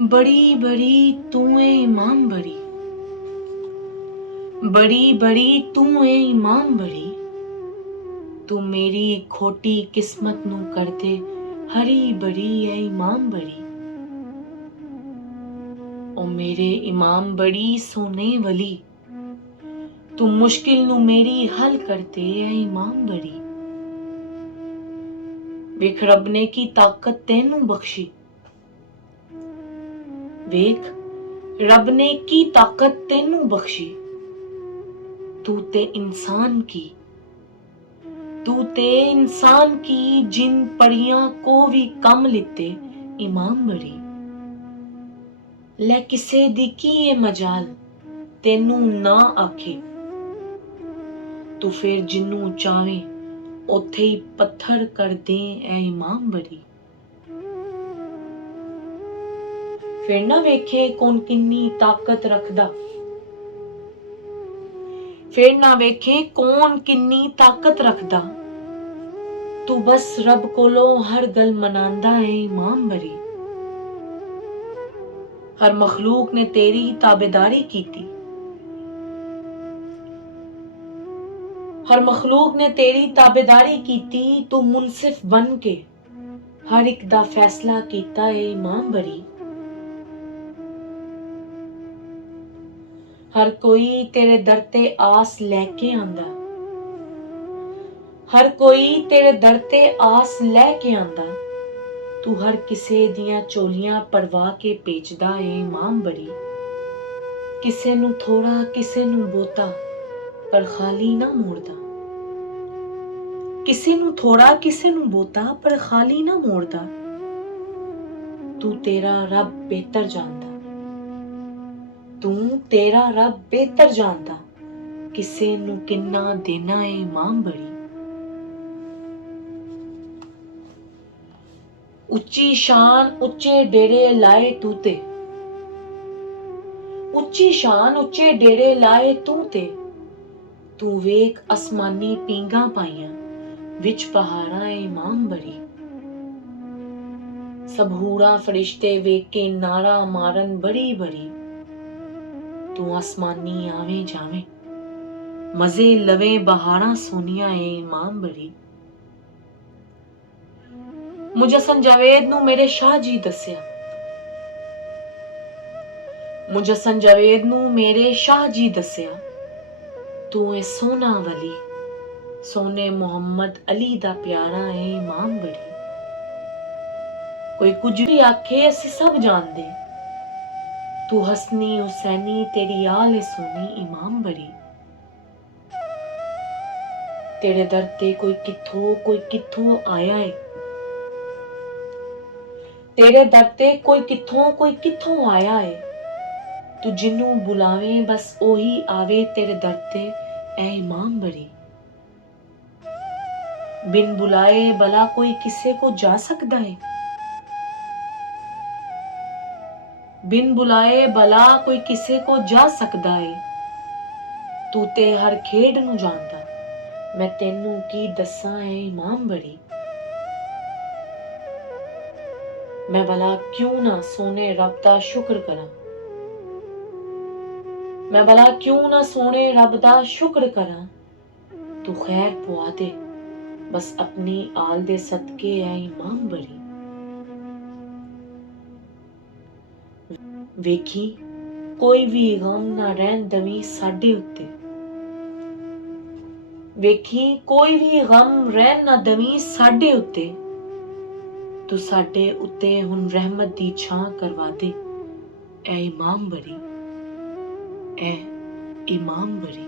बड़ी बड़ी तू है इमाम बड़ी, बड़ी बड़ी तू है इमाम बड़ी। तू मेरी खोटी किस्मत नू कर दे हरी बड़ी है इमाम बड़ी। ओ मेरे इमाम बड़ी सोने वाली, तू मुश्किल नू मेरी हल कर दे है इमाम बड़ी। वेख रब ने की ताकत तेनू बख्शी, वेख रब ने की ताकत तेनू बख्शी। तू ते इंसान की, तू ते इंसान की जिन पड़ियां को भी कम लिते इमाम बड़ी। ले किसे दी की ये मजाल तेनू ना आखे, तू फिर जिन्नू चावे ओथे ही पत्थर कर दे ए इमाम बड़ी। फिर ना वेखे कौन किन्नी ताकत रखदा, फिर ना वेखे कौन किन्नी ताकत रखदा। तू बस रब कोलो हर गल मनांदा है इमाम बड़ी। हर मखलूक ने तेरी ताबेदारी कीती, हर मखलूक ने तेरी ताबेदारी कीती। तू मुनसिफ बन के हर एक दा फैसला कीता है इमाम बड़ी। हर कोई तेरे दर ते आस लेके आंदा, हर कोई तेरे दर ते आस लेके आंदा। तू हर किसे दियां चोलियां पड़वा के पेचदा है इमाम बड़ी। किसे नू थोड़ा किसे नू बोता पर खाली ना मोड़दा, किसे नू थोड़ा किसे नू बोता पर खाली ना मोड़दा। तू तेरा रब बेहतर जानदा, तू तेरा रब बेहतर जानदा किसे नू किन्ना देना है इमाम बड़ी। उच्ची शान उच्चे डेरे लाए तू ते, उच्ची शान उच्चे डेरे लाए तू ते। तू वेख आसमानी पींगा पाइयां विच पहाड़ा है इमाम बड़ी। सब हूरा फरिश्ते वेख के नारा मारन बड़ी बड़ी। तू आसमानी आवे जावे मजे लवे बहारा सोनिया है इमाम बड़ी। मुजस्सन जावेद नू मेरे शाह जी दस्या, मुजस्सन जावेद नू मेरे शाह जी दस्या। तू है सोना वली सोने मोहम्मद अली दा प्यारा है इमाम बड़ी। कोई कुछ भी आखे असी सब जानदे, तू हसनी हुसैनी तेरी आल है सोनी इमाम बड़ी। तेरे दर ते कोई किथों आया है, तेरे दर ते कोई किथों आया है। तू जिन्नू बुलावे बस ओही आवे तेरे दर ते ए इमाम बड़ी। बिन बुलाए भला कोई किसे को जा सकता है, बिन बुलाए भला कोई किसे को जा सकता है। तू ते हर खेड नू जानदा मैं तेनू की दस्सां है इमाम बड़ी। मैं भला क्यों ना सोने रब दा शुक्र करा, मैं भला क्यों ना सोने रब दा शुक्र करा। तू खैर पुआ दे बस अपनी आल दे सदके है इमाम बड़ी। वेखी कोई भी गम ना रहन दवी साडे उत्ते, वेखी कोई भी गम रहन ना दवी साडे उत्ते। तू साडे उत्ते हुन रहमत दी छां करवा दे ए इमाम बड़ी, ए इमाम बड़ी।